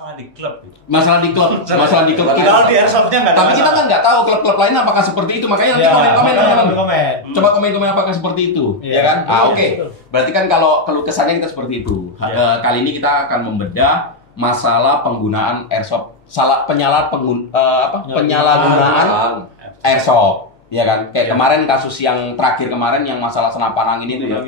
masalah di klub. Masalah di klub kita. Kalau di airsoftnya nggak ada. Tapi kita kan nggak tahu klub-klub lain apakah seperti itu. Makanya nanti komen-komen teman-teman. Coba komen-komen apakah seperti itu, ya kan? Oke. Berarti kan kalau keluh kesahnya kita seperti itu. Kali ini kita akan membedah masalah penggunaan airsoft, penyalahgunaan airsoft, ya kan? Kayak kemarin kasus yang terakhir kemarin yang masalah senapan angin itu ya.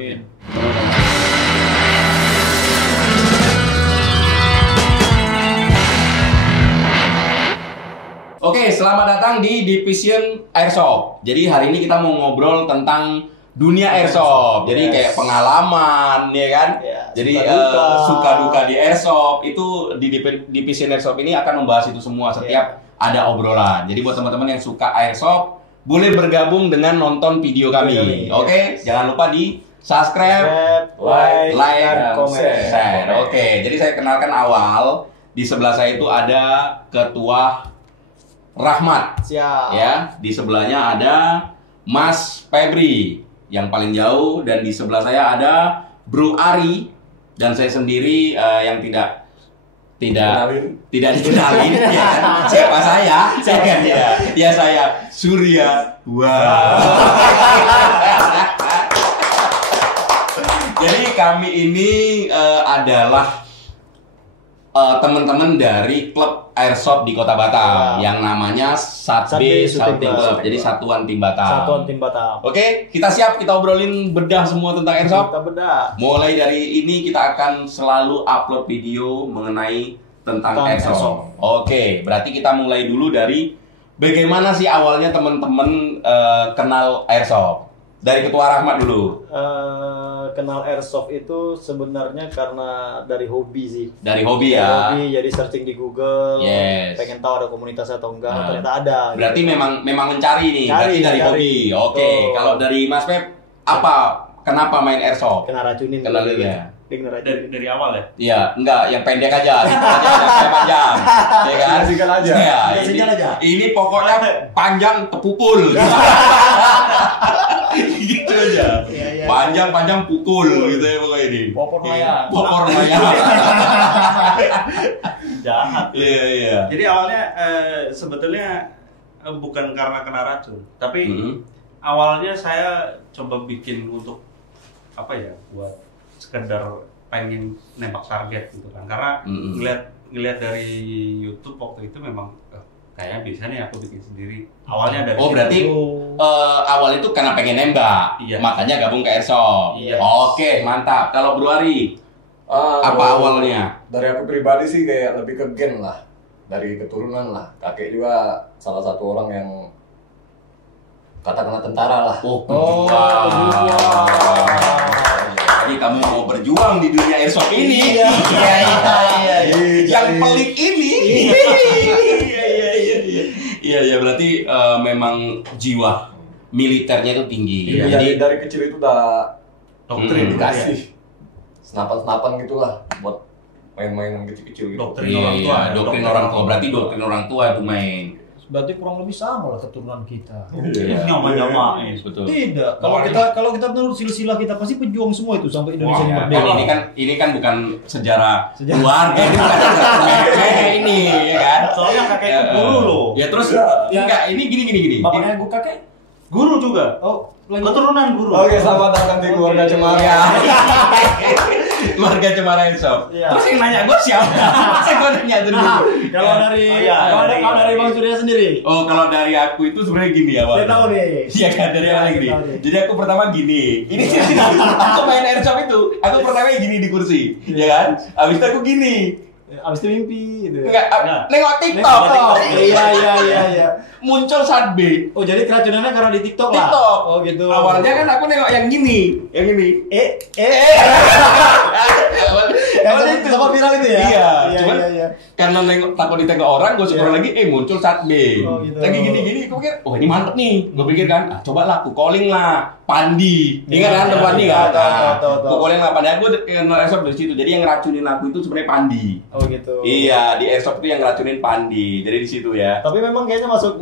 Oke, selamat datang di Division Airsoft. Jadi hari ini kita mau ngobrol tentang dunia airsoft. Jadi kayak pengalaman, ya kan? Jadi suka duka di airsoft itu di Division Airsoft ini akan membahas itu semua setiap ada obrolan. Jadi buat teman-teman yang suka airsoft boleh bergabung dengan nonton video kami. Oke, jangan lupa di subscribe, like, dan share. Oke, jadi saya kenalkan awal. Di sebelah saya itu ada Ketua Rahmat. Siap. Ya, di sebelahnya ada Mas Febri yang paling jauh, dan di sebelah saya ada Bro Ari, dan saya sendiri yang tidak dikenalin ya. Siapa saya? Ya saya Surya. Wow. Jadi kami ini adalah teman-teman dari klub airsoft di Kota Batam yang namanya Satbe Shooting Club. Jadi Satuan Tim Batam. Oke, kita siap, kita obrolin bedah semua tentang airsoft. Kita bedah. Mulai dari ini kita akan selalu upload video mengenai tentang airsoft. Oke, berarti kita mulai dulu dari bagaimana sih awalnya teman-teman kenal airsoft. Dari Ketua Rahmat dulu. Kenal airsoft itu sebenarnya karena dari hobi sih. Dari hobi ya. Hobi, jadi searching di Google. Yes. Pengen tahu ada komunitas atau enggak, ternyata ada. Berarti gitu. memang mencari nih. Berarti dari hobi. Oke. Kalau dari Mas Pep, kenapa main airsoft? Kena racunin. Kenal dulu ya. Dari awal ya? Iya, enggak, yang pendek aja. Yang panjang. Ya kan? Singkat aja. Ya, Singkat aja. Ini pokoknya panjang kepukul. Gitu aja. Panjang pukul gitu ya pokoknya ini. Popor maya. Jahat. Iya. Jadi awalnya sebetulnya bukan karena kena racun, tapi awalnya saya coba bikin untuk buat sekedar pengen nembak target gitu kan, karena ngeliat dari YouTube waktu itu memang kayaknya bisa nih aku bikin sendiri. Awalnya dari berarti awal itu karena pengen nembak, makanya gabung ke airsoft. Oke, mantap. Kalau Bro Ari, apa awalnya? Dari aku pribadi sih kayak lebih ke gen lah, dari keturunan lah. Kakek juga salah satu orang yang katakanlah tentara lah. Jadi kamu mau berjuang di dunia airsoft ini? Iya. Yang pelik ini. Iya, berarti memang jiwa militernya itu tinggi. Iya, jadi dari kecil itu udah doktrin dikasih senapan gitulah buat main-main kecil-kecil gitu. Doktrin orang tua. Doktrin orang tua. Berarti doktrin orang tua itu main. Berarti kurang lebih sama lah keturunan kita. Nyama-nyamain. Betul. Tidak. Kalau kita menurut silsilah kita pasti pejuang semua itu sampai Indonesia ini merdeka. Ini kan bukan sejarah keluarga, ini bukan sejarah ini, ya kan? Soalnya kakek itu guru loh. Ya terus enggak, ini gini. Bapaknya gue kakek? Guru juga. Keturunan guru. Oke, selamat datang di keluarga Cemara. Keluarga Cemara Airsoft. Terus yang nanya gue siapa? Saya gue nanya dulu. Kalau dari Bang Surya sendiri? Kalau dari aku itu sebenarnya gini ya, Bang. Saya tahu nih. Iya kan, dari awal gini. Jadi aku pertama gini. Ini aku main airsoft itu. Aku pertama gini di kursi, ya kan? Abis itu aku gini. Abis itu mimpi gitu. Enggak, nengok TikTok. Iya. Muncul saat B. Oh, jadi keracunannya karena di TikTok lah? TikTok. Oh gitu. Awalnya kan aku nengok yang gini. Yang sempat viral itu ya? Iya. Cuman karena takut ditengok orang, gue scroll lagi, muncul saat B. Oh, gitu. Lagi gini-gini, gue pikir, ini mantep nih. Gue pikir kan, cobalah aku calling lah Pandi. Ingat kan Pandi kan? Aku calling lah Pandi. Aku kenal airsoft dari situ. Jadi yang ngeracunin aku itu sebenarnya Pandi. Oh gitu. Iya, di airsoft itu yang ngeracunin Pandi. Jadi di situ ya. Tapi memang kayaknya masuk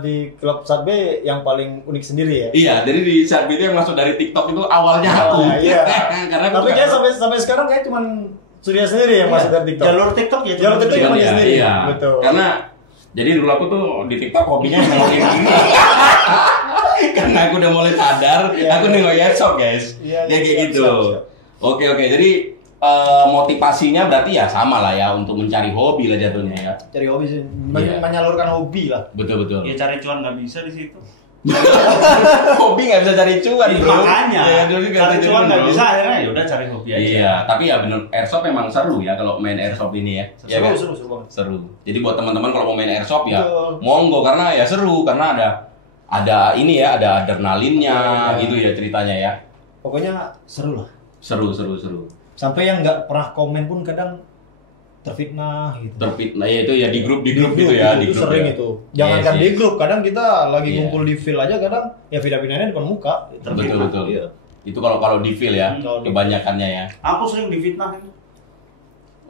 di klub Satbe yang paling unik sendiri ya. Iya, jadi di saat itu yang masuk dari TikTok itu awalnya aku. Iya. Karena tapi kayak sampai sekarang kayak cuman Surya sendiri yang masuk ke TikTok. Jalur TikTok ya. Jalur TikTok yang Iya, sendiri. iya. Betul. Karena jadi dulu aku tuh di TikTok hobinya nengok ini. Karena aku udah mulai sadar, aku nengok Airsoft guys. Iya, Ya kayak siap, gitu. siap. Oke. Jadi motivasinya berarti ya sama lah ya untuk mencari hobi lah jatuhnya ya. Cari hobi sih, Iya. menyalurkan hobi lah. Betul. Ya cari cuan nggak bisa di situ. Hobi nggak bisa cari cuan Iya, bro. makanya Iya, dulu juga cari cuan nggak bro. bisa akhirnya ya udah cari hobi aja. Iya, tapi ya bener Airsoft memang seru ya kalau main Airsoft ini ya. Iya kan? Seru banget. Seru. Jadi buat teman-teman kalau mau main Airsoft ya Betul. monggo karena ya seru karena ada ini ya, ada adrenalinnya gitu ya ceritanya ya. Pokoknya seru lah. Seru. Sampai yang nggak pernah komen pun kadang terfitnah gitu. Terfitnah ya itu ya di grup gitu ya, di itu grup sering ya. itu. Jangankan Yes, di yes. grup, kadang kita lagi Iya. ngumpul di field aja kadang ya vida-vidanya depan muka. Betul. Iya. Itu kalau di feel ya, Kalau di- kebanyakannya ya. Aku sering difitnah ini.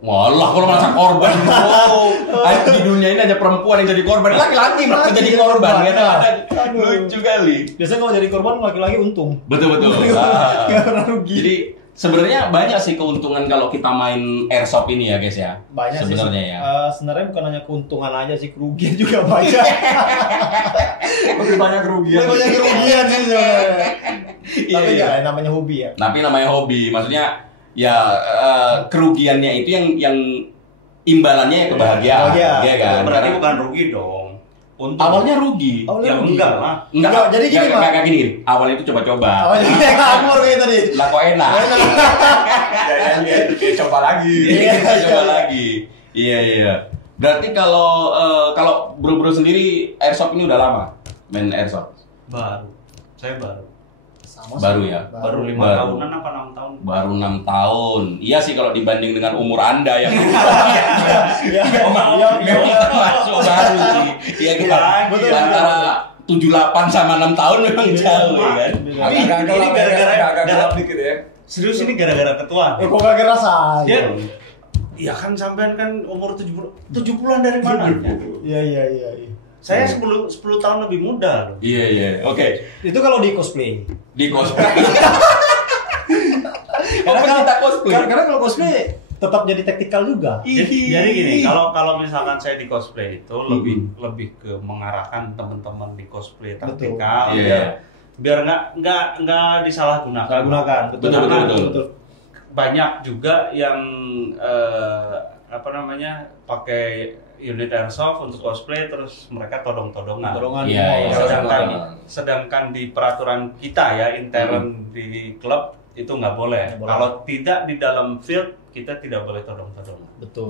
Walah, kalau merasa korban, di dunia ini hanya perempuan yang jadi korban, laki-laki merasa jadi korban, kadang-kadang lucu kali. Biasanya kalau jadi korban laki-laki untung. Betul. Nggak pernah rugi. Jadi sebenarnya banyak sih keuntungan kalau kita main Airsoft ini ya guys ya. Banyak sebenarnya sih. ya. Sebenarnya bukan hanya keuntungan aja sih, kerugian juga banyak. Lebih banyak kerugian. Banyak kerugian sih sebenarnya. Iya, Tapi iya. ya namanya hobi ya. Tapi namanya hobi, maksudnya ya kerugiannya itu yang imbalannya ya kebahagiaan, Bahagia. ya kan? Berarti Karena bukan rugi dong. Untung. awalnya rugi. Ya enggak lah. Enggak, jadi gini, Pak. enggak gini. Awalnya itu coba-coba. Awalnya kayak kabur kayak tadi. Lah kok enak. Ya, coba lagi. Coba lagi. Iya. Berarti kalau bro-bro sendiri Airsoft ini udah lama main Airsoft? Baru. Saya baru. Sama Baru sih. ya? Baru 5 Baru. tahunan apa 6 tahun? Baru 6 tahun. Iya sih kalau dibanding dengan umur Anda yang Ya, memang termasuk baru sih. Iya kan? Betul. Antara 78 sama 6 tahun memang jauh ya kan? Tapi Agak ini gelap gara-gara ya, agak gelap dikit ya. serius ini gara-gara ketua. kok gak kerasa? Dia ya kan sampean kan umur 70-an dari mana? Iya. Saya 10 tahun lebih muda loh. Iya. Oke. Itu kalau di cosplay. Di cosplay. Karena Pencinta cosplay. Karena kalau cosplay tetap jadi taktikal juga. Jadi gini, kalau misalkan saya di cosplay itu lebih ke mengarahkan teman-teman di cosplay taktikal, Iya. biar nggak disalahgunakan. Salah gunakan. Betul. Banyak juga yang pakai unit airsoft untuk cosplay terus mereka todong-todongan. Todongan. Iya. Sedangkan di peraturan kita ya intern di klub itu nggak boleh. Nggak boleh. Kalau tidak di dalam field kita tidak boleh todong-todongan. Betul.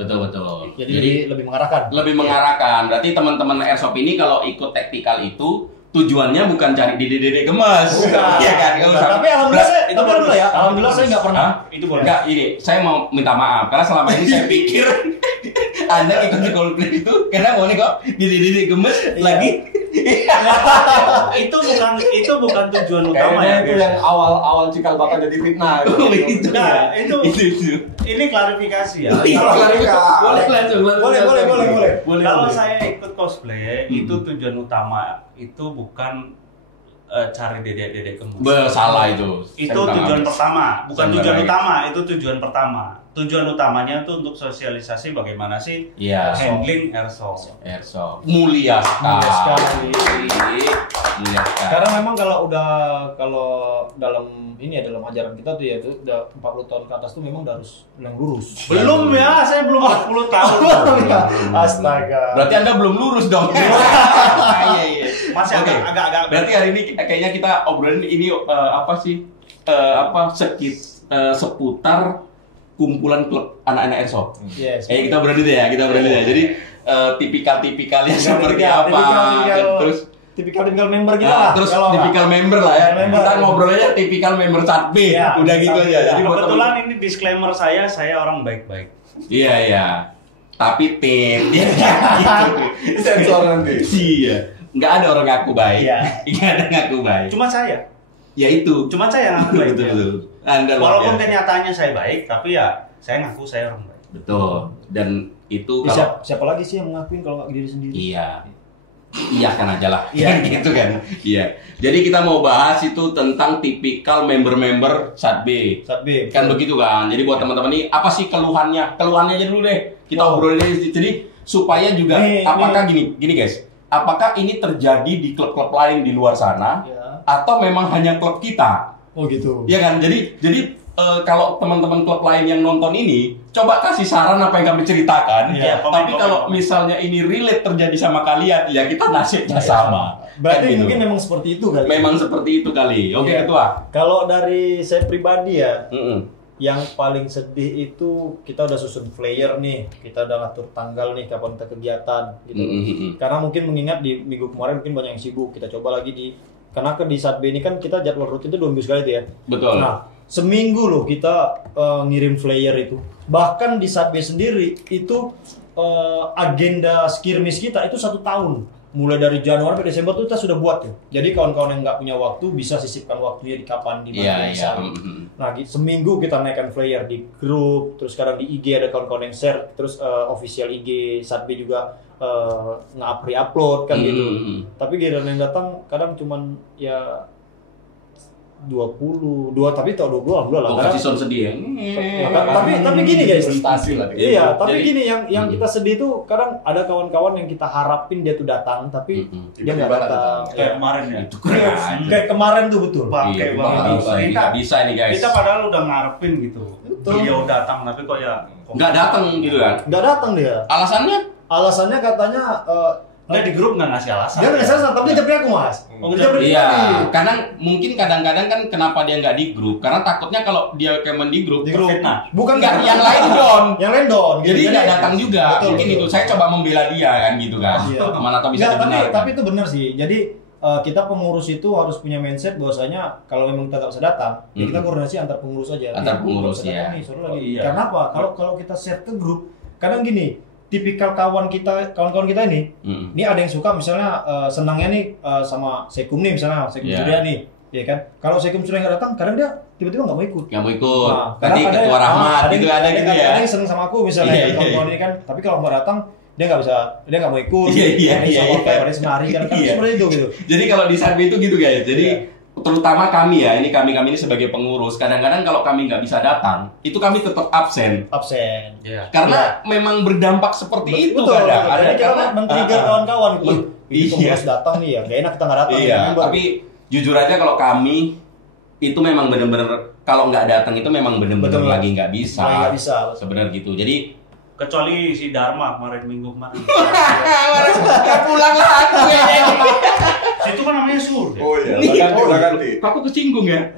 Jadi lebih mengarahkan. lebih mengarahkan. Berarti teman-teman Airsoft ini kalau ikut taktikal itu tujuannya bukan cari dede-dede gemes. Iya kan? Tapi alhamdulillah saya, Itu bagus. alhamdulillah saya nggak pernah. Hah? Itu boleh. Enggak, ini saya mau minta maaf karena selama ini saya pikir Anda ikut di cosplay itu karena mau nih kok dede-dede gemes lagi. itu bukan tujuan utama Kayaknya ya itu guys. yang awal cikal bakal jadi fitnah. Itu Nah, ya. itu. Ini klarifikasi ya. Boleh langsung. Boleh. Kalau saya ikut cosplay itu tujuan utama itu bukan cari dede gemes. Salah itu. Itu Saya bukan tujuan habis. pertama, bukan Saya tujuan bukan utama, itu tujuan pertama. Tujuan utamanya itu untuk sosialisasi bagaimana sih Iya. handling airsoft. Airsoft. Mulia sekali. Mulia sekali. Karena memang kalau dalam dalam ajaran kita tuh ya itu udah 40 tahun ke atas tuh memang udah harus yang lurus. Belum ya, saya belum 40 tahun. Astaga. Berarti Anda belum lurus dong. Iya. Masih Oke. agak. Berarti hari ini kayaknya kita obrolin ini seputar kumpulan klub anak-anak airsoft. Yes. Kita berani deh ya, Jadi tipikal-tipikalnya seperti apa? Terus tipikal member kita nah, lah. terus Kalau tipikal member lah ya. Member. Kita ngobrolnya tipikal member Sat B. Ya, Udah gitu Sat B. aja. Jadi buat Kebetulan ini disclaimer saya orang baik-baik. Iya. Tapi ya gitu. Sensor nanti. Iya. Nggak ada orang ngaku baik. Iya. Nggak ada ngaku baik. Cuma saya yang ngaku baik. Betul. Anda luar Walaupun biasa. kenyataannya saya baik, tapi ya saya ngaku saya orang baik. Betul. Dan itu Ya, kalau siapa lagi sih yang mengakuin kalau nggak diri sendiri? iya. Iyakan aja lah, gitu kan. Iya. Jadi kita mau bahas itu tentang tipikal member-member Sat B. Kan begitu kan. Jadi buat teman-teman ini apa sih keluhannya? Keluhannya aja dulu deh. Kita obrolin aja. Jadi supaya juga apakah gini guys, apakah ini terjadi di klub-klub lain di luar sana atau memang hanya klub kita? Oh gitu. Iya kan? Jadi kalau teman-teman klub lain yang nonton ini, coba kasih saran apa yang kami ceritakan. Tapi kalau misalnya ini relate terjadi sama kalian, ya kita nasibnya sama. Berarti kan gitu. mungkin memang seperti itu kali. Memang seperti itu kali. Oke, Ketua. Kalau dari saya pribadi ya, yang paling sedih itu kita udah susun flyer nih, kita udah ngatur tanggal nih kapan kita kegiatan gitu. Karena mungkin mengingat di minggu kemarin mungkin banyak yang sibuk, kita coba lagi karena di Sat B ini kan kita jadwal rutin itu 2 minggu sekali tuh ya. Betul. Nah, seminggu loh kita ngirim flyer itu. Bahkan di Sat B sendiri itu agenda skirmish kita itu 1 tahun. Mulai dari Januari sampai Desember tuh kita sudah buat tuh. Jadi kawan-kawan yang nggak punya waktu bisa sisipkan waktunya di kapan di mana bisa. Nah, seminggu kita naikkan flyer di grup, terus sekarang di IG ada kawan-kawan yang share, terus official IG Sat B juga nge-upload kan gitu. Tapi giliran yang datang kadang cuman ya 22 tapi tau 20 alhamdulillah lah. Kasih sound sedih ya. Tapi gini guys. Prestasi lah. Iya, tapi Jadi, gini yang kita sedih tuh kadang ada kawan-kawan yang kita harapin dia tuh datang tapi dia nggak datang. Kayak kemarin ya. Itu keren. Kayak kemarin tuh betul. Bangke Iya, banget. nggak bisa nih guys. Kita padahal udah ngarepin gitu. Betul. Dia datang tapi kok ya Nggak datang gitu kan. Nggak datang dia. Alasannya Katanya Nggak di grup nggak ngasih alasan. dia nggak alasan tapi dia japri aku mas. Oh, Dia japri iya, kami. mungkin kadang-kadang kan kenapa dia nggak di grup? Karena takutnya kalau dia kemen di grup, Di grup. Fitnah. Bukan nggak yang lain down. Yang lain down. Jadi nggak datang juga. Betul, Mungkin betul. itu saya coba membela dia kan gitu kan. Iya. Mana tahu bisa Nggak, dibenarkan. tapi itu benar sih. Jadi kita pengurus itu harus punya mindset bahwasanya kalau memang kita nggak bisa datang, ya kita koordinasi antar pengurus aja. Antar Nih, pengurus, nggak bisa datang ya. nih, suruh lagi. Iya. Karena apa? Kalau kita share ke grup, kadang gini, tipikal kawan-kawan kita ini ada yang suka misalnya senangnya nih sama Sekum nih misalnya Sekum Surya nih, ya kan? Kalau Sekum Surya nggak datang, kadang dia tiba-tiba nggak mau ikut. Nggak mau ikut. Nah, Nanti kadang ketua rahmat gitu ada gitu ya. Ada yang seneng sama aku misalnya Iya, kawan-kawan ini kan, tapi kalau nggak datang dia nggak mau ikut. Iya. Ada senari kan Iya. seperti itu gitu. Jadi kalau di Sat B itu gitu guys. Jadi terutama kami ya, ini kami ini sebagai pengurus. Kadang-kadang kalau kami nggak bisa datang, itu kami tetap absen. Iya. Karena memang berdampak seperti itu Betul, kadang. betul. Jadi kita karena men-trigger kawan-kawan gitu. Ini Iya. pengurus datang nih ya, gak enak kita nggak datang. Iya, member. tapi jujur aja kalau kami itu memang benar-benar kalau nggak datang itu memang benar-benar Betul. lagi nggak bisa. Lagi nggak bisa. Sebenarnya gitu. Jadi Kecuali si Dharma kemarin minggu kemarin. nggak pulang lagi kayaknya. Itu kan namanya sur. Oh iya, udah ganti. Aku kesinggung ya.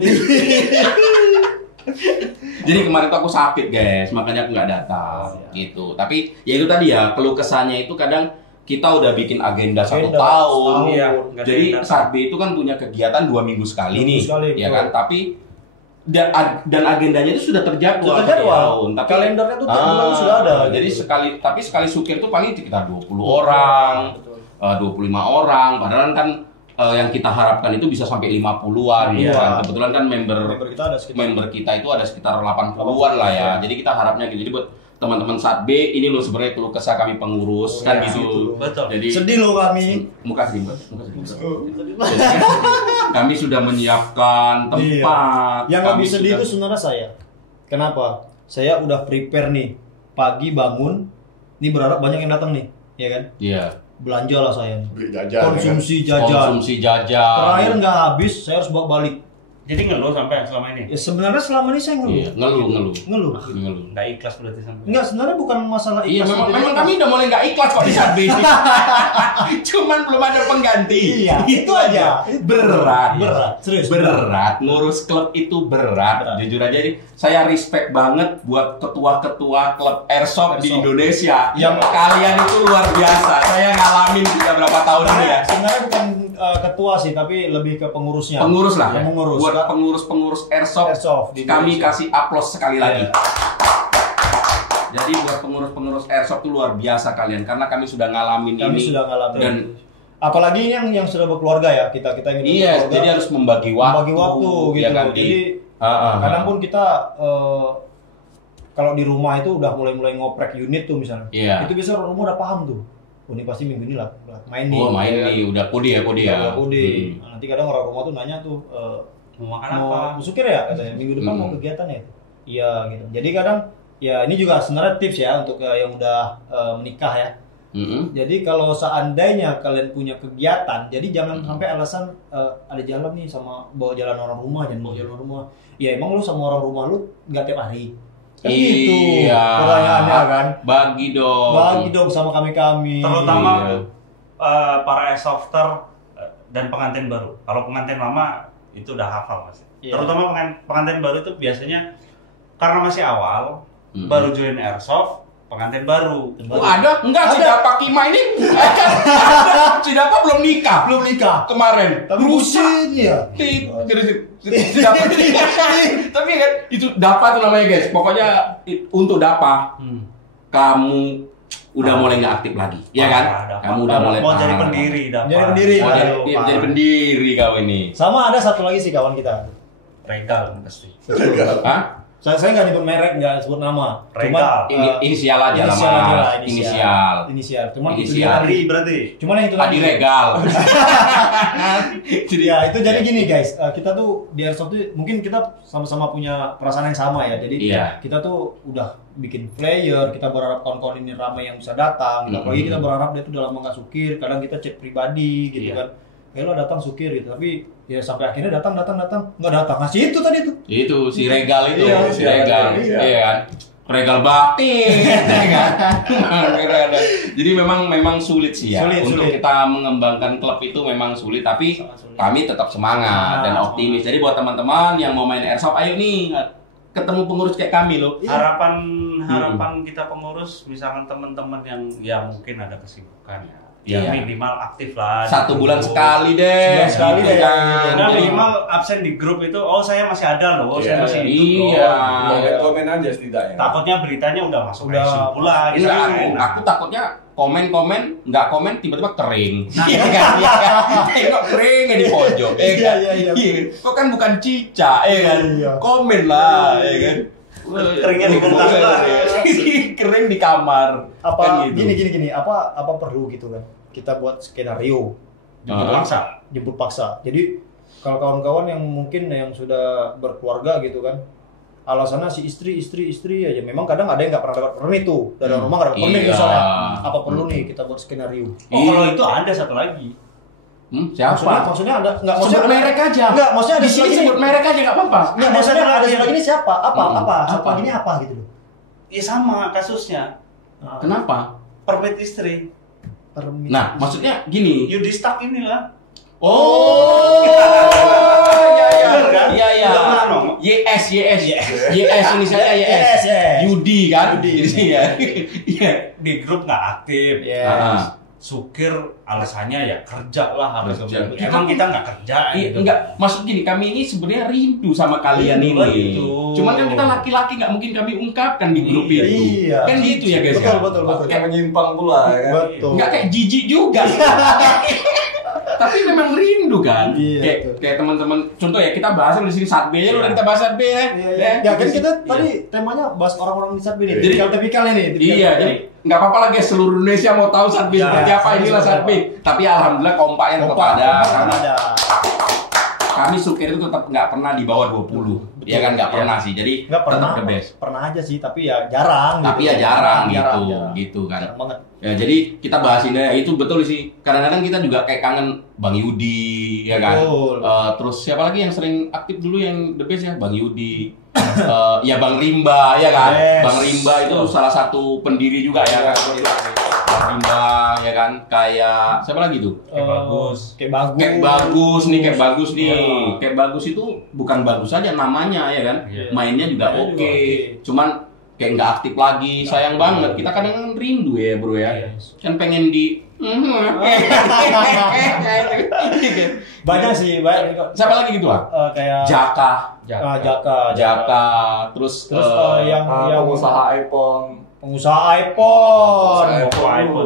Jadi kemarin tuh aku sakit guys, makanya aku nggak datang gitu. Tapi ya itu tadi ya, keluh kesahnya itu kadang kita udah bikin agenda 1 tahun. Iya, nggak ada Jadi yang datang. Sat B itu kan punya kegiatan 2 minggu sekali 2 nih, minggu sekali, ya betul. kan? Tapi dan agendanya itu sudah terjadwal. Sudah terjadwal. tiap tahun. Tapi Kalendernya tuh tiap bulan sudah ada, Jadi gitu. sekali sukir tuh paling sekitar 20 orang, 25 orang. Padahal kan yang kita harapkan itu bisa sampai 50-an ya Iya. kan. Kebetulan kan member Member kita ada sekitar kita itu ada sekitar 80-an lah ya. Jadi kita harapnya gitu. Jadi buat teman-teman Sat B ini loh sebenarnya keluh kesah kami pengurus kan Iya, gitu. gitu. Betul. Jadi sedih loh kami. muka sedih. Kami sudah menyiapkan tempat. Yang nggak kami bisa sedih sudah- itu sebenarnya saya. Kenapa? Saya udah prepare nih. Pagi bangun, nih berharap banyak yang datang nih, ya kan? Iya. Belanja lah saya. Beli jajan. Konsumsi jajan. Konsumsi jajan. Terakhir nggak habis, saya harus bawa balik. Jadi ngeluh sampai selama ini. Ya sebenarnya selama ini saya ngeluh. Iya, ngeluh. Ngeluh. Nggak ikhlas berarti sampai. Enggak, sebenarnya bukan masalah Iya, ikhlas. memang kami udah mulai nggak ikhlas kok di Sat B. Cuman belum ada pengganti. Iya, itu aja. Berat. Serius. Berat. Ngurus klub itu berat. Jujur aja nih, saya respect banget buat ketua-ketua klub airsoft di Indonesia. Yang kalian itu luar biasa. Saya ngalamin sudah berapa tahun ini ya. Sebenarnya bukan ketua sih, tapi lebih ke pengurusnya. Pengurus lah. Ya, pengurus. Buat pengurus airsoft, Airsoft di kami Indonesia. kasih aplaus sekali lagi. Iya. Jadi buat pengurus airsoft itu luar biasa kalian karena kami sudah ngalamin Kami ini. sudah ngalamin. Dan apalagi yang sudah berkeluarga ya, kita ingin iya, berkeluarga, jadi harus membagi waktu. gitu. Ya kan, Jadi kadang pun kita kalau di rumah itu udah mulai ngoprek unit tuh misalnya. Iya. Itu bisa rumah udah paham tuh. ini pasti minggu ini lah main nih. Oh main nih, udah kode ya. Udah kode. Nah, nanti kadang orang rumah tuh nanya tuh Mau makan apa? mau sukir ya katanya minggu depan mau kegiatan ya. Iya gitu. Jadi kadang ya ini juga sebenarnya tips ya untuk yang udah menikah ya. Jadi kalau seandainya kalian punya kegiatan, jadi jangan sampai alasan ada jalan nih sama bawa jalan orang rumah, jangan bawa jalan orang rumah. Ya emang lu sama orang rumah lu nggak tiap hari. Kan gitu pertanyaannya kan. Bagi dong sama kami. Terutama para airSofter dan pengantin baru. Kalau pengantin lama itu udah hafal Mas. Terutama pengantin baru itu biasanya karena masih awal, baru join airsoft, pengantin baru. Oh, ada? Enggak, si Dapa Kima ini ada. Si Dapa belum nikah kemarin. Tapi rusak ya. Tapi kan itu Dapa tuh namanya guys. Pokoknya untuk Dapa, kamu udah mulai nggak aktif lagi, ya kan? Kamu udah mulai mau jadi pendiri, jadi pendiri kau ini. Sama ada satu lagi sih kawan kita. Regal pasti. Hah? Saya nggak nyebut merek, nggak sebut nama. Regal. Inisial aja lah, Inisial. Cuman inisial. Adi berarti. Cuman yang itu Adi Regal. Ya itu jadi gini guys, kita tuh di airsoft tuh mungkin kita sama-sama punya perasaan yang sama ya. Jadi kita tuh udah bikin flyer, kita berharap kawan-kawan ini ramai yang bisa datang. Apalagi kita berharap dia tuh udah lama nggak sukir, kadang kita chat pribadi gitu kan. Lo datang sukir gitu, tapi ya sampai akhirnya datang nggak datang. Ngasih itu tadi tuh. Itu si Regal itu, si Regal, iya kan. Regal bakti, kan? Jadi memang sulit sih ya. Untuk kita mengembangkan klub itu memang sulit, tapi kami tetap semangat dan optimis. Jadi buat teman-teman yang mau main airsoft, ayo nih ketemu pengurus kayak kami loh. Harapan kita pengurus, misalkan teman-teman yang ya mungkin ada kesibukan ya minimal aktif lah. 1 bulan sekali deh. Nah, minimal absen di grup itu. Oh saya masih ada loh. Saya masih itu. Komen aja setidaknya. Takutnya beritanya udah masuk isu pula. Aku takutnya komen nggak komen tiba-tiba kering. Iya kan? Tengok kering di pojok. Iya. Kok kan bukan cica, kan? Komen lah, kan? Keringnya di bentang lah. Kering di kamar. Apa kan gitu. Gini apa perlu gitu kan kita buat skenario jemput paksa. Jadi kalau kawan-kawan yang mungkin yang sudah berkeluarga gitu kan, alasannya si istri aja, memang kadang ada yang nggak pernah dapat permit tuh dari rumah, nggak dapat permit misalnya, apa perlu nih kita buat skenario. Kalau itu ada satu lagi. Siapa? Maksudnya ada nggak? Sebut merek aja. Nggak, maksudnya ada di sini sebut merek aja nggak apa-apa. Nggak, maksudnya ada sebelah ini siapa? Apa ini apa gitu loh. Ya sama kasusnya. Kenapa? Permit istri. Nah, maksudnya gini. Yudistak inilah. Oh. Iya. YS ini saya YS. Yudi kan? Iya. Di grup nggak aktif. Sukir alasannya ya kerja lah harus kerja. Emang kita nggak kerja gitu. Enggak, maksud gini, kami ini sebenarnya rindu sama kalian ini. Cuman kan kita laki-laki nggak mungkin kami ungkapkan di grup itu. Kan gitu ya guys. Betul. Kayak menyimpang pula ya kan. Betul. Nggak kayak jijik juga. Tapi memang rindu kan. Kayak teman-teman, contoh ya kita bahas di sini Satbe ya, udah kita bahas Satbe ya. Ya kan kita tadi temanya bahas orang-orang di Satbe nih. Jadi tipikal ini. Iya, jadi nggak apa-apa lagi seluruh Indonesia mau tahu Satbe seperti apa, inilah Satbe. Tapi alhamdulillah kompaknya tetap ada. Kami sukir itu tetap nggak pernah di bawah 20. Ya kan nggak pernah sih. Jadi tetap the best. Pernah aja sih, tapi ya jarang. Tapi ya jarang gitu kan. Ya jadi kita bahas ini itu betul sih. Kadang-kadang kita juga kayak kangen Bang Yudi, ya kan. Terus siapa lagi yang sering aktif dulu yang the best ya? Bang Yudi. Ya Bang Rimba, ya kan. Bang Rimba itu salah satu pendiri juga ya kan. Bang Rimba, ya kan. Kayak siapa lagi tuh? Kayak bagus nih. Kayak bagus itu bukan bagus saja namanya ya kan. Mainnya juga oke. Cuman kayak nggak aktif lagi, sayang banget. Kita kadang rindu ya bro ya. Kan pengen di banyak sih, banyak. Siapa lagi gitu lah? Kayak Jaka. Terus yang pengusaha iPhone.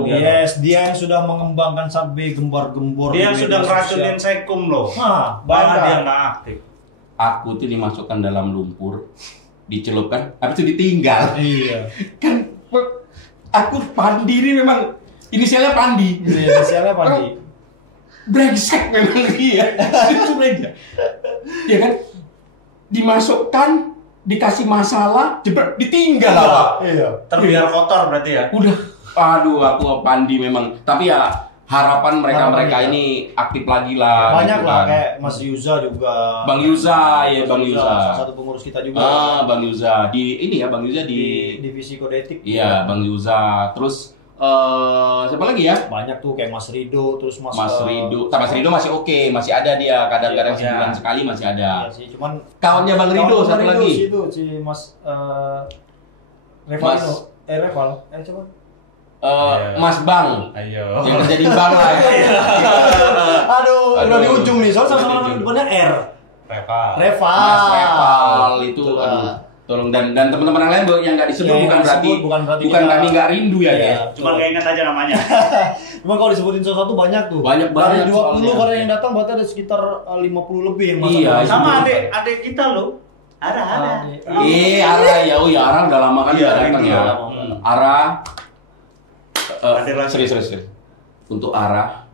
Yes, dia yang sudah mengembangkan Satbe gembar-gembor. Dia yang sudah ngeracunin Sekum loh. Banyak dia nggak aktif. Aku tuh dimasukkan dalam lumpur, dicelupkan, habis itu ditinggal. Iya. Kan aku mandiri memang. Inisialnya Pandi. Inisialnya Pandi. Brengsek memang dia. Itu aja. Ya kan? Dimasukkan, dikasih masalah, jebret, ditinggal lah, Pak. Iya. Terbiar kotor berarti ya. Udah, aduh aku Pandi memang. Tapi ya harapan mereka ini aktif lagi lah. Banyak gitu lah kan. kayak Mas Yuza juga. Bang Yuza, ya Bang Yuza. Salah satu pengurus kita juga. Bang Yuza di ini ya Bang Yuza di divisi kode etik. Iya, Bang Yuza. Terus siapa lagi ya? Banyak tuh kayak Mas Rido, terus Mas Rido. Mas Rido masih oke, masih ada dia. Kadang-kadang Iya, sebulan sekali masih ada. Iya sih, cuman Kawannya Bang Rido kawan satu Bang Rido lagi. sih itu si Mas Revalino. Reval. Coba. Mas Bang. Ayo. Yang kerja di bank lah. Aduh, udah di Aduh. ujung nih. Soalnya sama-sama Udah di ujung. depannya R. Reval. Reval. Mas Reval itu Betul lah. aduh. Tolong dan teman-teman yang lain yang nggak disebut Ya, bukan yang berarti disebut bukan berarti kita- kami nggak rindu ya, Iya. ya. Cuma nggak ingat aja namanya. Cuma kalau disebutin sesuatu banyak tuh. Banyak Dari banget 20 soalnya. orang yang datang berarti ada sekitar 50 lebih yang masuk. Iya, Sama itu. adik kita loh. Ada. Ara ya, oh ya Ara udah lama kan Iya, nggak datang rindu ya. udah lama. Ara, Ada lagi. serius. Untuk Ara,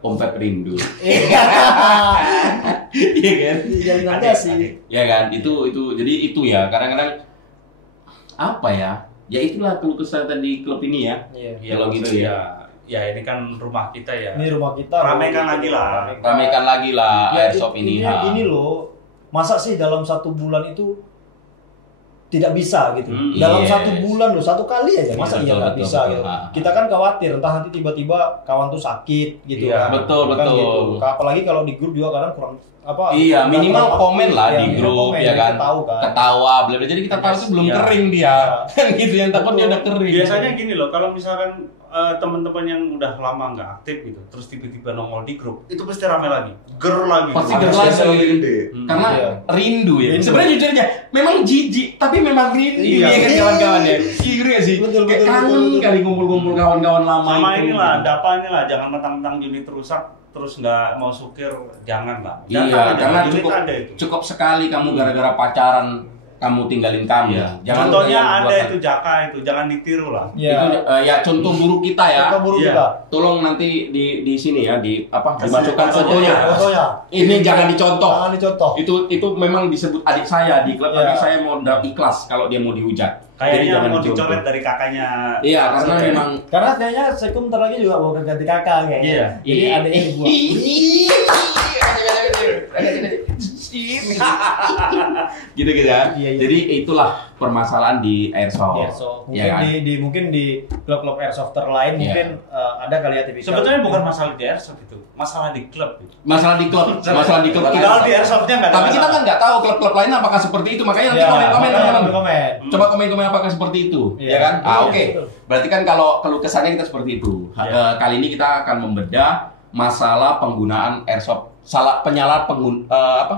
Om Pep rindu. Iya. Iya kan? Jalin kasih. Ya kan, itu jadi itu ya. Kadang-kadang apa ya? Ya itulah keluh kesah di klub ini ya. Iya. Iya Kalau gitu maksudnya, ya. Ya ini kan rumah kita ya. Ini rumah kita. Ramaikan lagi lah. Ramekan lagi lah Ya, airsoft ini. intinya ha. gini loh, masa sih dalam 1 bulan itu tidak bisa gitu. Dalam Yes. 1 bulan loh, 1 kali aja masa Betul, iya nggak betul, bisa betul. gitu. Ah. Kita kan khawatir entah nanti tiba-tiba kawan tuh sakit gitu Iya, kan. betul, Kan betul. gitu. Apalagi kalau di grup juga kadang kurang apa? Iya, kurang minimal waktu. komen lah Iya, di minimal grup komen, ya kan. kita tahu kan. Ketawa, bla bla. Jadi kita tahu tuh belum Iya. kering dia. Kan gitu yang takut dia udah kering. Biasanya gini loh, kalau misalkan teman-teman yang udah lama nggak aktif gitu, terus tiba-tiba nongol di grup, itu pasti rame lagi, ger lagi. Pasti Ada ger space lagi. lebih gede. Karena Iya. rindu ya. Rindu. Sebenarnya jujur aja, memang jijik, tapi memang rindu Iya. ya kan kawan-kawan ya. Iya gak sih? Betul, Kayak betul, kangen betul. kali ngumpul-ngumpul kawan-kawan lama Sama itu. inilah, dapa inilah, jangan mentang-mentang unit rusak terus nggak mau sukir, jangan lah. Iya, Datang aja, karena unit cukup ada itu. cukup sekali kamu gara-gara pacaran kamu tinggalin kami. Iya. Jangan Contohnya yang ada buat- itu Jaka itu, jangan ditiru lah. Iya. Itu ya contoh buruk kita ya. Kita buruk Iya. kita. Tolong nanti di sini ya di apa Kasih dimasukkan fotonya. fotonya. Ini jangan dicontoh. Jangan dicontoh. Itu memang disebut adik saya di klub, Iya. adik saya mau ikhlas kalau dia mau dihujat. Kayaknya mau dicontoh. dicoret dari kakaknya. Iya, karena Oke. memang Karena kayaknya Sekum bentar lagi juga mau ganti kakak kayaknya. Iya. Jadi adiknya dibuang. gitu ya. Iya, iya. Jadi itulah permasalahan di airsoft. Airsoft. Mungkin Ya kan? mungkin di klub-klub airsofter lain Iya. mungkin ada kali ya tipikal. Sebetulnya bukan masalah di airsoft itu, masalah di klub. Gitu. Masalah di klub kita. Padahal di airsoftnya nggak ada Tapi kita masalah. kan nggak tahu klub-klub lain apakah seperti itu. Makanya nanti Ya, komen-komen makanya teman-teman. komen. Coba komen-komen apakah seperti itu, Iya. ya kan? Iya, Oke. betul. Berarti kan kalau keluh kesahnya kita seperti itu. Iya. Kali ini kita akan membedah masalah penggunaan airsoft,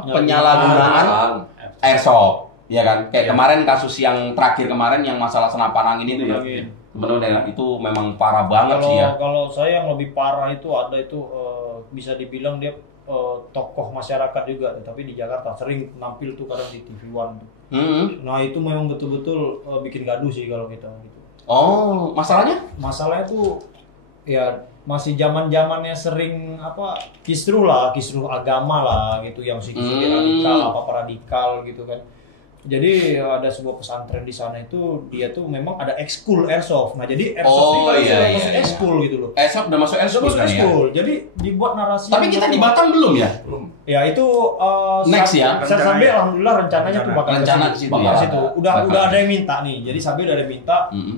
penyalahgunaan airsoft, ya kan? Kayak Iya. kemarin kasus yang terakhir kemarin yang masalah senapan angin itu ya. Angin. Benar-benar itu memang parah banget sih ya. Kalau saya yang lebih parah itu ada itu bisa dibilang dia tokoh masyarakat juga, tapi di Jakarta sering nampil tuh kadang di TV One. Nah itu memang betul-betul bikin gaduh sih kalau kita gitu. Oh, masalahnya? Masalahnya tuh ya masih zamannya sering kisruh agama lah gitu yang sedikit radikal radikal gitu kan. Jadi ada sebuah pesantren di sana itu dia tuh memang ada ekskul airsoft. Nah jadi airsoft ini kan sudah masuk ekskul gitu loh. Airsoft udah masuk Sudah airsoft masuk kan ya? ekskul. Jadi dibuat narasi. Tapi kita di Batam belum ya? Ya itu Next ya? Sampai alhamdulillah rencananya tuh bakal Rencana ke situ. ke situ Bakal ya? situ. Udah Bakal. ada yang minta nih. Jadi sampai udah ada yang minta.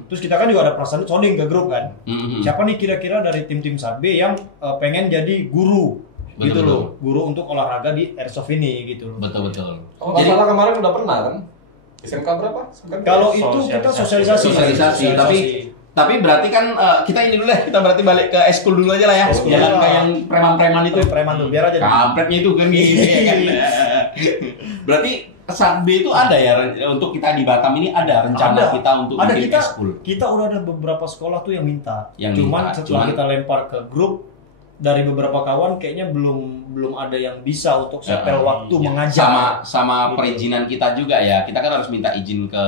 Terus kita kan juga ada perasaan sounding ke grup kan. Siapa nih kira-kira dari tim-tim Sabe yang pengen jadi guru gitu Betul. loh. Guru untuk olahraga di airsoft ini gitu loh. Betul. Oh, nggak salah kemarin udah pernah kan? SMK berapa? Kalau itu kita sosialisasi. Sosialisasi, tapi berarti kan kita ini dulu deh, kita berarti balik ke eskul dulu aja lah ya. Eskul Jangan dulu. kayak yang preman-preman itu. preman tuh biar aja. Kampretnya itu kan gini ya kan. Berarti saat B itu ada ya untuk kita di Batam ini ada rencana kita untuk ada bikin eskul. kita udah ada beberapa sekolah tuh yang minta. Yang Cuman minta, setelah kita lempar ke grup dari beberapa kawan kayaknya belum ada yang bisa untuk setel waktu mengajar. Sama perizinan kita juga ya. Kita kan harus minta izin ke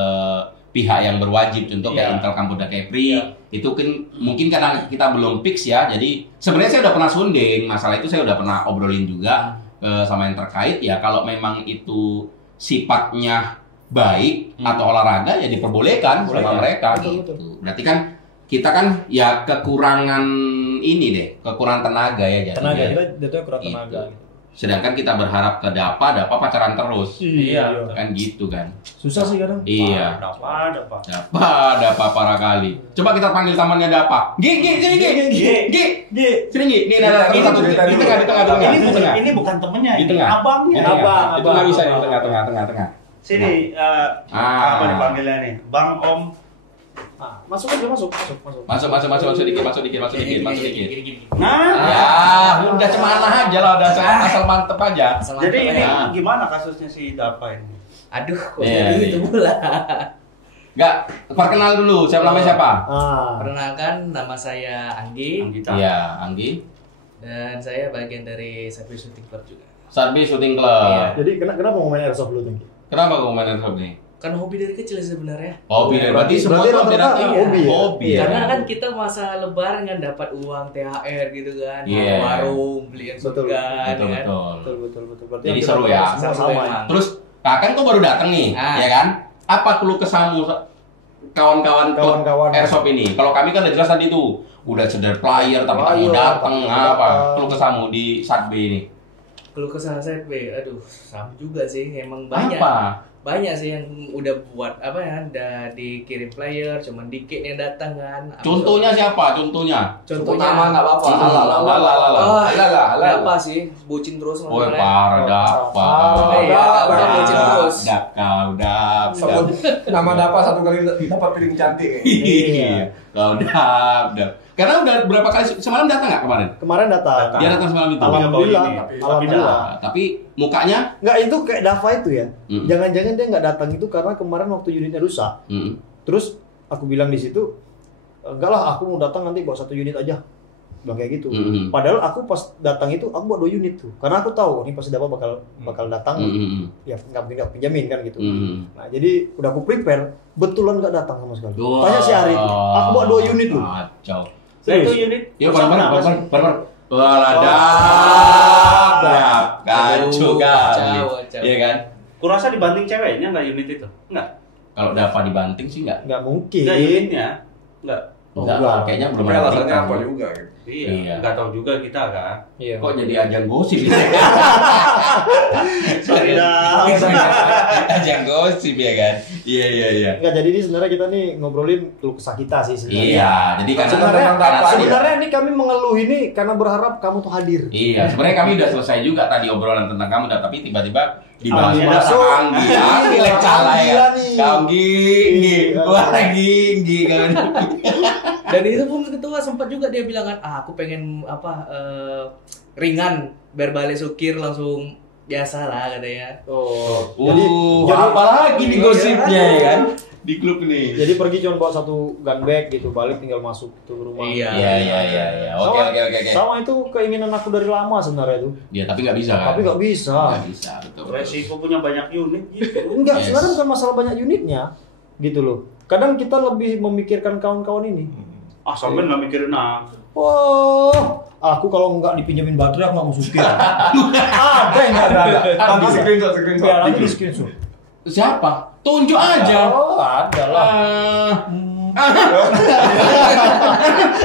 pihak yang berwajib, contoh kayak Iya. Intel Cambodia Kepri, Iya. itu kan mungkin karena kita belum fix ya, jadi sebenarnya saya udah pernah sounding, masalah itu saya udah pernah obrolin juga sama yang terkait ya, kalau memang itu sifatnya baik atau olahraga ya diperbolehkan sama mereka gitu. Berarti kan kita kan ya kekurangan ini deh, kekurangan tenaga ya jadinya. Tenaga kita jatuhnya kurang Gitu. tenaga. Gitu. Sedangkan kita berharap ke Dapa pacaran terus. Iya. Kan gitu kan. Susah sih kadang. Iya. Dapa. Dapa parah kali. Coba kita panggil temannya Dapa. Gi. Sini Gi. Nih ada Ini satu di tengah. Ini bukan temennya, Di ini tengah. abangnya. Itu nggak bisa di tengah. Sini, apa dipanggilnya nih? Bang, Om. Ah, masuk aja, masuk. Masuk dikit. Nah, Ya, udah cemana aja lah, udah asal mantep aja. jadi ini Ah. gimana kasusnya si Dapa ini? Aduh, kok Iya, gitu nih. pula. Enggak, perkenal dulu, namanya siapa? Ah. Perkenalkan, nama saya Anggi Anggita. Iya, Anggi. dan saya bagian dari Service Shooting Club juga. Sarbi Shooting Club. Iya. Jadi kenapa mau main airsoft dulu Tengki? Kenapa kau main airsoft nih? Kan hobi dari kecil sebenarnya. Hobi deh, berarti semua berarti tuh rata-rata berarti hobi ya? Hobi ya. Karena kan kita masa lebaran kan dapat uang THR gitu kan, Iya. ke warung, beliin Betul. shotgun, Betul, ya kan. betul. Betul. Berarti Jadi hampir seru rata-rata ya. semua Seru sama ya. emang. Terus kakak kok baru datang nih, Ah. ya kan? Apa keluh kesahmu kawan-kawan klub Kawan-kawan. airsoft ini? Kalau kami kan udah jelas tadi tuh, udah cedera player tapi tak mau Player, datang tapi apa? datang. Keluh kesahmu di Sat B ini. Keluh kesah saya, aduh, sama juga sih, emang banyak. Apa? Banyak sih yang udah buat apa ya, udah dikirim player, cuman dikit yang datang kan. Contohnya siapa? Contohnya? Contohnya Nama nggak apa-apa. Halal. Oh, Halal. berapa sih? Bucin terus Woi, masalahnya. parah Dapa. Iya, udah bucin terus. Dap. Sebut nama Dapa satu kali dapat piring cantik. Iya. Kau dap. Karena udah berapa kali semalam datang nggak kemarin? Kemarin datang. Dia datang semalam itu. Alhamdulillah. Tapi Alhamdulillah. Nah, tapi mukanya Enggak, itu kayak Dava itu ya. Mm. Jangan-jangan dia nggak datang itu karena kemarin waktu unitnya rusak. Terus aku bilang di situ, enggak lah, aku mau datang nanti bawa 1 unit aja. Bilang kayak gitu. Mm-mm. Padahal aku pas datang itu aku bawa 2 unit tuh. Karena aku tahu ini pasti Dava bakal datang. Ya nggak mungkin nggak pinjamin kan gitu. Nah jadi udah aku prepare, betulan nggak datang sama sekali. Tanya si Ari, aku bawa 2 unit tuh. Kacau. Satu unit. Yuk bersama apa sih? bareng. Walah, kacau kali. Kacau. Iya kan? Kurasa dibanting ceweknya nggak unit itu? Enggak. Kalau dapat dibanting sih nggak. Nggak mungkin. Enggak unitnya. Enggak. Enggak, kayaknya belum Tapi ada alasannya tikar. apa juga gitu. Iya. Iya. Enggak tahu juga kita kan. Iya. Kok jadi ajang gosip ini? Sorry dah. Ajang gosip ya kan? Iya. Enggak, jadi ini sebenarnya kita nih ngobrolin keluh kesah kita sih sebenarnya. Iya, jadi Sebenarnya, karena sebenarnya ini kami mengeluh ini karena berharap kamu tuh hadir. Iya, sebenarnya kami udah selesai juga tadi obrolan tentang kamu, tapi tiba-tiba dibahasnya Anggi tentang masuk. Anggi. Anggi lek salah ya. Gila nih. Anggi. Wah, Anggi kan. Dan itu pun ketua sempat juga dia bilang kan, aku pengen apa ringan biar balik sukir langsung biasa lah katanya. Oh. Jadi apa lagi nih gosipnya ya kan? Di klub ini. Jadi pergi cuma bawa 1 gun bag gitu, balik tinggal masuk ke rumah. Iya. Iya. Oke. Sama itu keinginan aku dari lama sebenarnya itu. Dia tapi nggak bisa kan? Tapi nggak bisa. Nggak bisa, betul. Resiko punya banyak unit gitu. Enggak, Yes. sebenarnya bukan masalah banyak unitnya, gitu loh. Kadang kita lebih memikirkan kawan-kawan ini. Ah, sampean nggak mikirin aku. Wah, aku kalau nggak dipinjemin baterai aku nggak mau supir. Ada yang nggak ada. Nanti screenshot. Ya, nanti di screenshot. Siapa? Tunjuk aja. Oh, ada lah.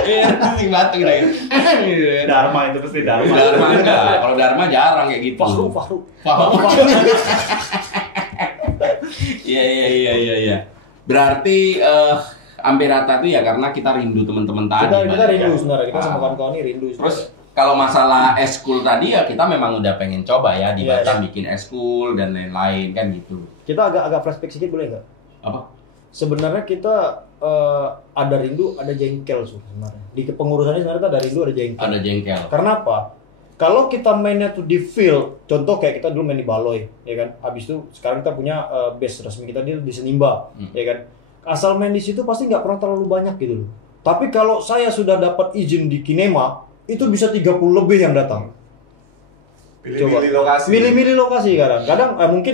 Iya, sing batu lagi. Dharma itu pasti Dharma. Dharma enggak. Kalau Dharma jarang kayak gitu. Fahru. Iya. Berarti Amberata itu ya karena kita rindu teman-teman tadi. Kita Bang. rindu sebenarnya, kita sama Ah. kawan-kawan ini rindu. Terus kalau masalah eskul tadi ya kita memang udah pengen coba ya di Iya, Batam bikin eskul dan lain-lain kan gitu. kita agak flashback sedikit boleh nggak? Apa? Sebenarnya kita ada rindu, ada jengkel sebenarnya. Di kepengurusannya sebenarnya ada rindu, ada jengkel. Ada jengkel. Karena apa? Kalau kita mainnya tuh di field, contoh kayak kita dulu main di Baloi, ya kan? Habis itu sekarang kita punya base resmi kita di Senimba, ya kan? Asal main di situ pasti nggak pernah terlalu banyak gitu loh. Tapi kalau saya sudah dapat izin di Kinema, itu bisa 30 lebih yang datang. Pilih-pilih lokasi. Milih-milih lokasi kadang mungkin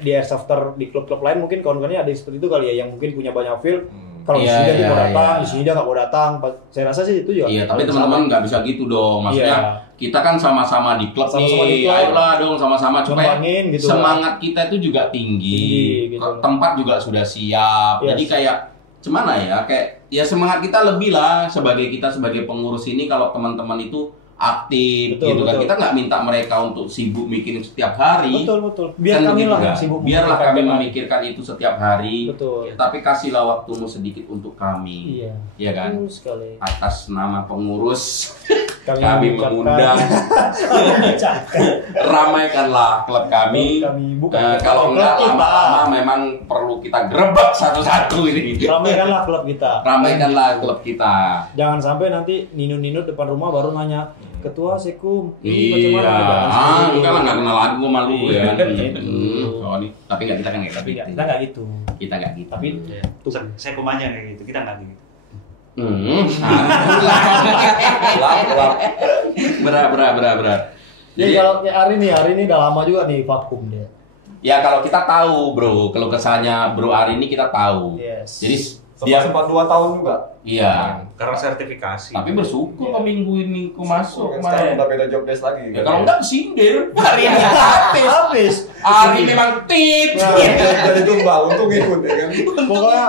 di airsofter di klub-klub lain mungkin kawan-kawannya ada seperti itu kali ya, yang mungkin punya banyak field. Kalau di sini dia mau datang, di sini dia nggak mau datang. Saya rasa sih itu juga. Iya, tapi teman-teman nggak bisa gitu dong. Maksudnya kita kan sama-sama di klub nih. Ayolah dong sama-sama supaya gitu semangat kita itu juga tinggi. gitu. Tempat juga sudah siap. Jadi kayak gimana ya? Kayak ya semangat kita lebih lah sebagai pengurus ini, kalau teman-teman itu aktif gitu kan. Kita nggak minta mereka untuk sibuk mikirin setiap hari. Betul. Biar kan kami lah juga. yang sibuk. Biarlah kami memikirkan itu setiap hari. Betul. Tapi kasihlah waktumu sedikit untuk kami. Iya kan? Betul sekali. Atas nama pengurus Kami mengundang ramaikanlah klub kami. Kalau enggak lama-lama memang perlu kita gerebek satu-satu ini. Ramaikanlah klub kita. Ramaikanlah klub kita. Jangan sampai nanti Nino depan rumah baru nanya, "Ketua Sekum, Iya. Enggak lah, nggak kenal aku, malu ya. Oh, ini tapi nggak, kita kan nggak Tapi gitu. kita nggak gitu. Kita nggak gitu. Tapi Saya kumanya kayak gitu, kita nggak gitu. Berat. jadi kalau hari ini udah lama juga nih vakum dia. Ya kalau kita tahu bro, kalau kesannya bro Ari ini kita tahu. Yes. Jadi dia Sempat 2 tahun juga. iya. Karena sertifikasi. Tapi bersyukur kok minggu ini ku masuk Sekarang kemarin. udah beda job desk lagi. Ya kalau enggak sindir. Hari ini habis. Hari ini memang tit. Jadi tumbal, untung ikut ya kan.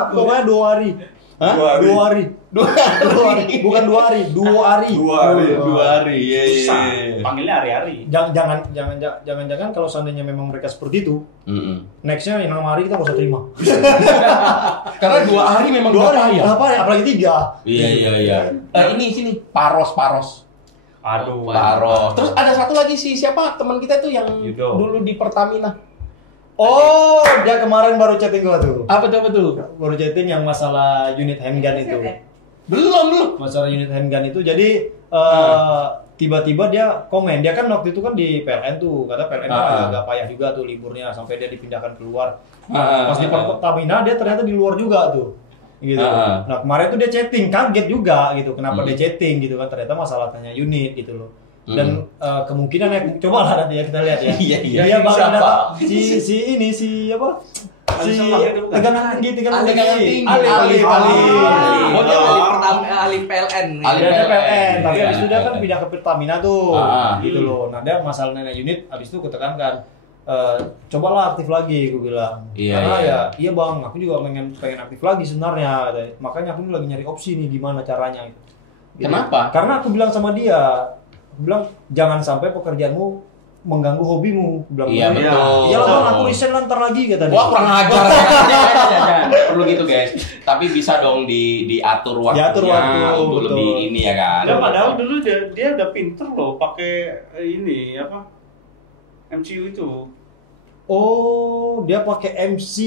Pokoknya 2 hari. Hah? 2 hari. Dua hari. Bukan 2 hari, 2 hari. 2 hari. 2 hari. Iya. Susah. Panggilnya hari-hari. Jangan kalau seandainya memang mereka seperti itu, nextnya yang 6 hari kita nggak usah terima. Karena 2 hari memang 2 hari, bahaya. kenapa ya? Apalagi 3. Iya. Ini sini paros. Aduh. Paros. Terus ada satu lagi sih, siapa teman kita tuh yang Yudo. dulu di Pertamina. Oh, dia kemarin baru chatting gua tuh. Apa tuh? Baru chatting yang masalah unit handgun itu. Belum. Masalah unit handgun itu, jadi tiba-tiba dia komen. Dia kan waktu itu kan di PLN tuh, kata PLN agak payah juga tuh liburnya sampai dia dipindahkan keluar. Pas di Pertamina dia ternyata di luar juga tuh. Gitu. Nah, kemarin tuh dia chatting, kaget juga gitu. Kenapa dia chatting gitu kan? Ternyata masalah tanya unit gitu loh. Dan kemungkinan ya, coba lah nanti ya kita lihat ya. Iya. Dia bakal ada si apa? Si tegangan tinggi. Ali. Ahli PLN. Dia ada PLN, tapi habis itu dia kan pindah ke Pertamina tuh, gitu loh. Nah dia masalah nanya unit, habis itu kutekankan, cobalah aktif lagi, gue bilang. Karena iya bang, aku juga pengen aktif lagi sebenarnya. Makanya aku lagi nyari opsi nih gimana caranya. Gitu. Kenapa? Karena aku bilang sama dia, jangan sampai pekerjaanmu mengganggu hobimu. Iya betul. Iyalah bang, aku resign ntar lagi kata dia. Wah kurang ajar. Jangan. Perlu gitu guys. Tapi bisa dong diatur waktunya untuk betul. lebih ini ya kan. Ya, padahal dulu dia udah pinter loh pakai ini apa MCU itu. Oh, dia pakai MC.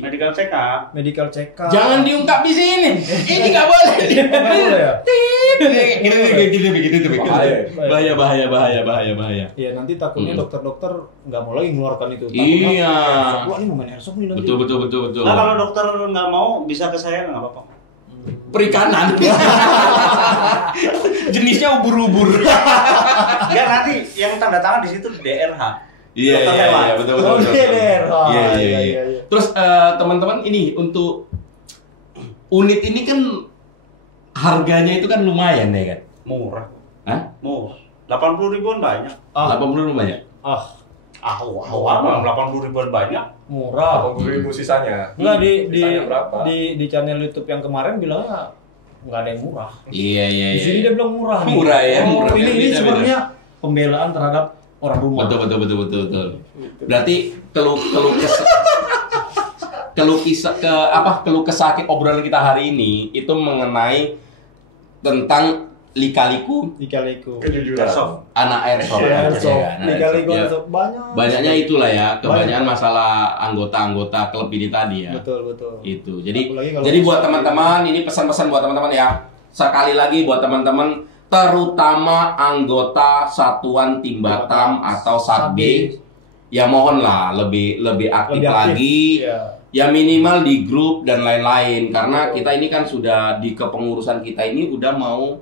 Medical check up. Jangan diungkap di sini. Ini nggak boleh. Nggak boleh ya? Gitu. Bahaya. Iya, nanti takutnya dokter-dokter nggak mau lagi ngeluarkan itu. Iya. Wah, ini mau main airsoft nih nanti. Betul. Nah kalau dokter nggak mau bisa ke saya nggak apa-apa. Perikanan. Jenisnya ubur-ubur. Ya nanti yang tanda tangan di situ DRH. Iya, betul. Oh, Iya. Terus teman-teman ini untuk unit ini kan harganya itu kan lumayan ya kan? Murah. Hah? Murah. 80 ribuan banyak. 80 lumayan. Apa? 80 ribuan banyak. Murah. 80.000 sisanya. Enggak Sisanya berapa? di channel YouTube yang kemarin bilangnya nggak ada yang murah. Iya. Di sini dia bilang murah. nih. Murah ya, Oh, murah. ini Beda-beda. sebenarnya pembelaan terhadap orang rumah. Betul. Berarti keluh kesah obrolan kita hari ini itu mengenai tentang lika-liku Kejujuran. anak airsoft. Lika-liku Ya. banyak. Banyaknya itulah ya, kebanyakan masalah anggota-anggota klub ini tadi ya. Betul. Itu. Jadi Apalagi kalau buat teman-teman, ini pesan-pesan buat teman-teman ya. Sekali lagi buat teman-teman, terutama anggota Satuan Tim Batam atau Satb, ya mohonlah lebih aktif lagi. Iya. Ya minimal di grup dan lain-lain, karena kita ini kan sudah di kepengurusan kita ini udah mau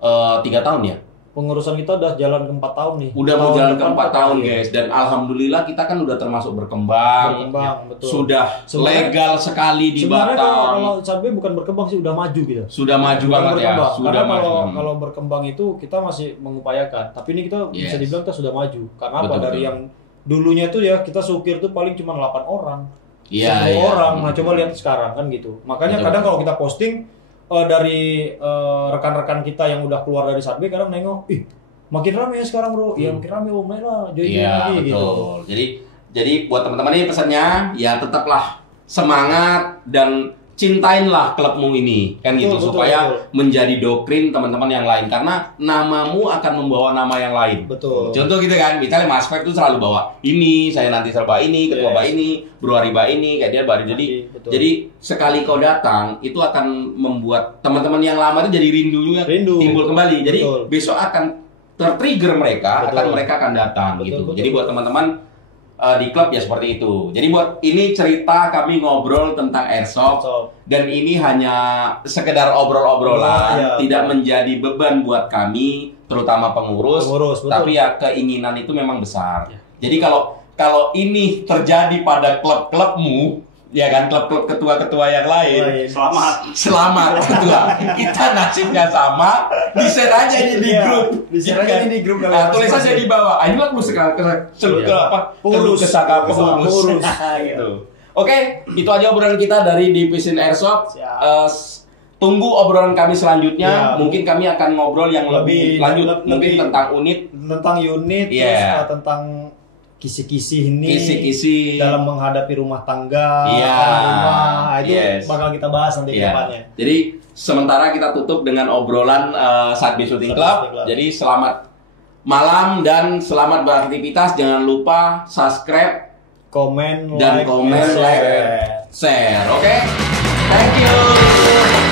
3 tahun ya. pengurusan kita udah jalan ke 4 tahun nih. Udah mau jalan ke 4 tahun ya. guys, dan alhamdulillah kita kan udah termasuk berkembang, Betul. sudah legal sekali di Sebenarnya Batam. kalau Sadbe bukan berkembang sih, udah maju gitu. Sudah maju banget ya, sudah Karena maju. kalau berkembang itu kita masih mengupayakan, tapi ini kita bisa dibilang kita sudah maju. Karena apa? Betul, Dari yang dulunya itu ya kita supir tuh paling cuma 8 orang. Iya, 10 orang. Nah, coba lihat sekarang kan gitu. Makanya kadang kalau kita posting dari rekan-rekan kita yang udah keluar dari Sadbe, kadang nengok, ih makin rame ya sekarang bro, iya makin rame om, lah join lagi betul. gitu. Jadi buat teman-teman ini pesannya ya tetaplah semangat dan cintainlah klubmu ini kan gitu, supaya menjadi doktrin teman-teman yang lain, karena namamu akan membawa nama yang lain. Betul. Contoh gitu kan, misalnya Mas Feb itu selalu bawa ini, saya nanti selalu bawa ini, ketua bawa ini, Bro Ariba ini, kayak dia baru jadi sekali kau datang itu akan membuat teman-teman yang lama itu jadi rindu timbul kembali. Jadi besok akan tertrigger mereka, mereka akan datang gitu. Jadi buat teman-teman di klub ya seperti itu. Jadi buat ini cerita kami ngobrol tentang airsoft dan ini hanya sekedar obrol-obrolan, tidak menjadi beban buat kami terutama pengurus tapi ya keinginan itu memang besar. Jadi kalau ini terjadi pada klub-klubmu, ya kan, klub-klub ketua-ketua yang lain, selamat ketua. Kita nasibnya sama, di-share aja ini di grup. Di-share aja ini di grup. Nah, tulis aja di bawah. Inilah lu pengurus. Gitu. Oke, itu aja obrolan kita dari Division Airsoft. Tunggu obrolan kami selanjutnya. Mungkin kami akan ngobrol yang lebih lanjut, mungkin tentang unit, terus tentang kisi-kisi ini dalam menghadapi rumah tangga, rumah itu bakal kita bahas nanti ke depannya. Jadi sementara kita tutup dengan obrolan Sadbe Shooting Club. Jadi selamat malam dan selamat beraktivitas. Jangan lupa subscribe, komen, like, share. Oke? Thank you.